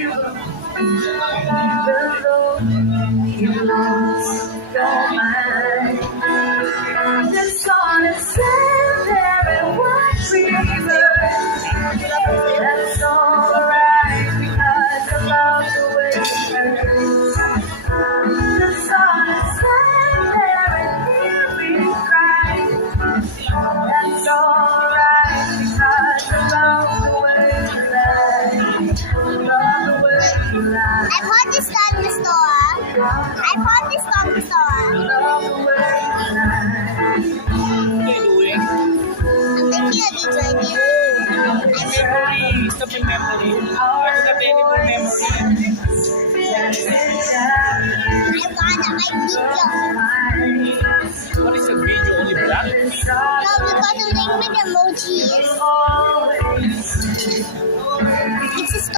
Even though you lost your mind, just gonna stand there and watch me burn. That's alright because I love the way you hurt. Just gonna stand there and hear me cry. That's alright because I love the way you lie. Love the way you lie. I bought this on the store. I bought this on the store. Love the way you lie. What are you doing? I'm taking a video of Memory. Stop my memory. I don't have any more memory. I wanna my video. What is a video? Only black? No, because I'm taking with emojis.